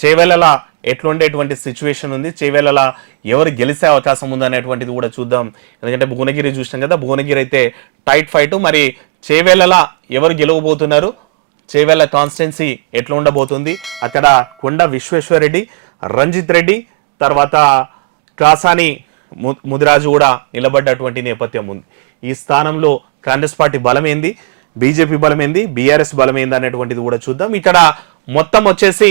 చేవెళ్ళలా ఎట్లుండేటువంటి situation ఉంది, చేవెళ్ళలా ఎవరు గెలిచే అవకాశం ఉంది అనేటువంటిది కూడా చూద్దాం. ఎందుకంటే భువనగిరి చూసినాం కదా, భువనగిరి అయితే టైట్ ఫైట్. మరి చేవెళ్ళలా ఎవరు గెలవబోతున్నారు, చేవెళ్ళ కాన్స్టిట్యున్సీ ఎట్లా ఉండబోతుంది, అక్కడ కొండ విశ్వేశ్వరరెడ్డి, రంజిత్ రెడ్డి, తర్వాత కాసాని ముదిరాజు కూడా నిలబడ్డటువంటి నేపథ్యం ఉంది. ఈ స్థానంలో కాంగ్రెస్ పార్టీ బలమైంది, బీజేపీ బలమైంది, బీఆర్ఎస్ బలమైంది అనేటువంటిది కూడా చూద్దాం. ఇక్కడ మొత్తం వచ్చేసి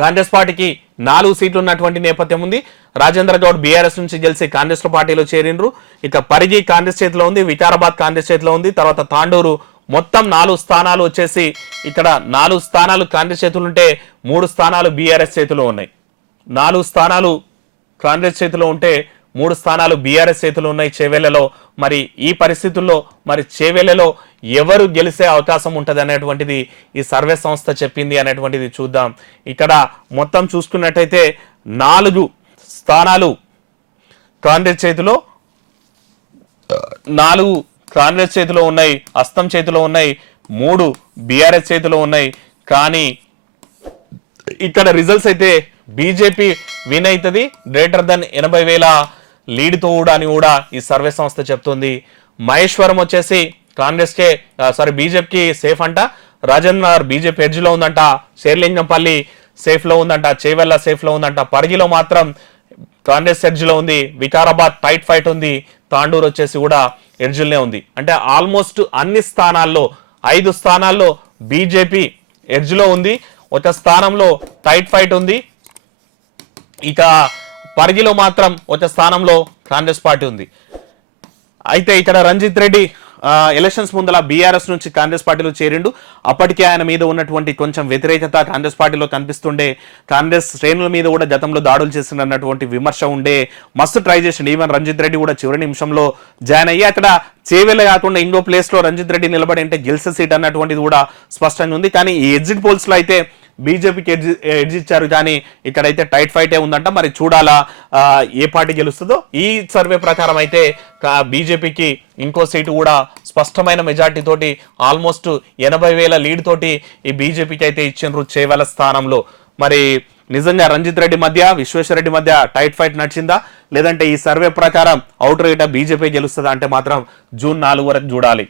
కాంగ్రెస్ పార్టీకి 4 సీట్లు ఉన్నటువంటి నేపథ్యం ఉంది. రాజేంద్ర గౌడ్ బీఆర్ఎస్ నుంచి గెలిచి కాంగ్రెస్ పార్టీలో చేరిండ్రు. ఇక పరిగి కాంగ్రెస్ చేతిలో ఉంది, వికారాబాద్ కాంగ్రెస్ చేతిలో ఉంది, తర్వాత తాండూరు. మొత్తం 4 స్థానాలు వచ్చేసి ఇక్కడ 4 స్థానాలు కాంగ్రెస్ చేతులు ఉంటే 3 స్థానాలు బీఆర్ఎస్ చేతిలో ఉన్నాయి. 4 స్థానాలు కాంగ్రెస్ చేతిలో ఉంటే 3 స్థానాలు బీఆర్ఎస్ చేతిలో ఉన్నాయి చేవెళ్లలో. మరి ఈ పరిస్థితుల్లో మరి చేవెళ్లలో ఎవరు గెలిచే అవకాశం ఉంటుంది అనేటువంటిది ఈ సర్వే సంస్థ చెప్పింది అనేటువంటిది చూద్దాం. ఇక్కడ మొత్తం చూసుకున్నట్టయితే 4 స్థానాలు కాంగ్రెస్ చేతిలో, 4 కాంగ్రెస్ చేతిలో ఉన్నాయి, హస్తం చేతిలో ఉన్నాయి, 3 బీఆర్ఎస్ చేతిలో ఉన్నాయి. కానీ ఇక్కడ రిజల్ట్స్ అయితే బీజేపీ విన్ అవుతుంది గ్రేటర్ దెన్ 80,000 లీడ్తో కూడా అని కూడా ఈ సర్వే సంస్థ చెప్తుంది. మహేశ్వరం వచ్చేసి కాంగ్రెస్కే బీజేపీకి సేఫ్ అంట, రాజేంద్ర బీజేపీ ఎడ్జ్లో ఉందంట, శేర్లింగంపల్లి సేఫ్లో ఉందంట, చేవెళ్ళ సేఫ్లో ఉందంట, పరిగిలో మాత్రం కాంగ్రెస్ ఎడ్జ్లో ఉంది, వికారాబాద్ టైట్ ఫైట్ ఉంది, తాండూరు వచ్చేసి కూడా ఎడ్జ్లోనే ఉంది. అంటే ఆల్మోస్ట్ అన్ని స్థానాల్లో 5 స్థానాల్లో బీజేపీ ఎడ్జ్లో ఉంది, 1 స్థానంలో టైట్ ఫైట్ ఉంది. ఇక పరిగిలో మాత్రం 1 స్థానంలో కాంగ్రెస్ పార్టీ ఉంది. అయితే ఇక్కడ రంజిత్ రెడ్డి ఎలక్షన్స్ ముందల బీఆర్ఎస్ నుంచి కాంగ్రెస్ పార్టీలో చేరిండు. అప్పటికే ఆయన మీద ఉన్నటువంటి కొంచెం వ్యతిరేకత కాంగ్రెస్ పార్టీలో కనిపిస్తుండే, కాంగ్రెస్ శ్రేణుల మీద కూడా గతంలో దాడులు చేస్తున్నటువంటి విమర్శ ఉండే, మస్తు ట్రై చేసిండు. ఈవెన్ రంజిత్ రెడ్డి కూడా చివరి నిమిషంలో జాయిన్ అయ్యి అక్కడ చేవెళ్ళ కాకుండా ఇంకో ప్లేస్ లో రంజిత్ రెడ్డి నిలబడి అంటే గెలిచే సీట్ అన్నటువంటిది కూడా స్పష్టంగా ఉంది. కానీ ఈ ఎగ్జిట్ పోల్స్ లో అయితే బీజేపీకి ఎడ్జ్ ఇచ్చారు, కానీ ఇక్కడైతే టైట్ ఫైటే ఉందంట. మరి చూడాలా ఏ పార్టీ గెలుస్తుందో. ఈ సర్వే ప్రకారం అయితే బీజేపీకి ఇంకో సీటు కూడా స్పష్టమైన మెజార్టీ తోటి ఆల్మోస్ట్ 80,000 లీడ్ తోటి ఈ బీజేపీకి అయితే ఇచ్చిండ్రు చేవెళ్ళ స్థానంలో. మరి నిజంగా రంజిత్ రెడ్డి మధ్య, విశ్వేశ్వరరెడ్డి మధ్య టైట్ ఫైట్ నడిచిందా, లేదంటే ఈ సర్వే ప్రకారం అవుట్ రేట్ బీజేపీ గెలుస్తుందా అంటే మాత్రం జూన్ 4 వరకు చూడాలి.